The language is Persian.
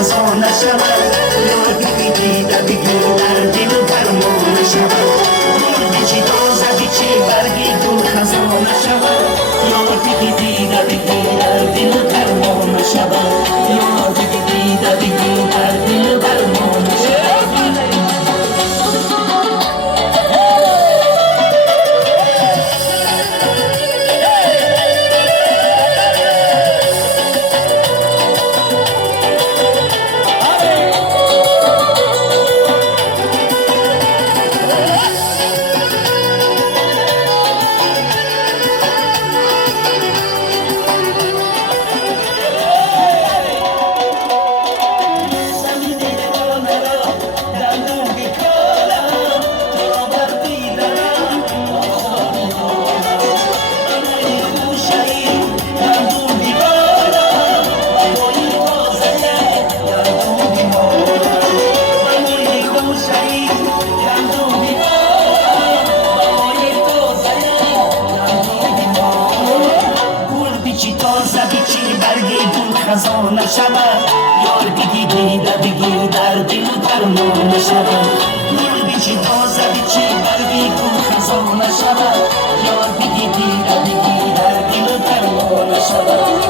خزانه شود یا دیده دیگه در دل درمان شود بیچی تازه بیچی برگی گل خزانه شود یا دیده دیگه در دل درمان شود یا دیده دیگه در دل درمان شود خزانه شود یار بگی دیده بگی در دل درمان شود گل بیچی تازه بیچی برگی گل خزانه شود یار بگی دیده بگی در دل درمان شود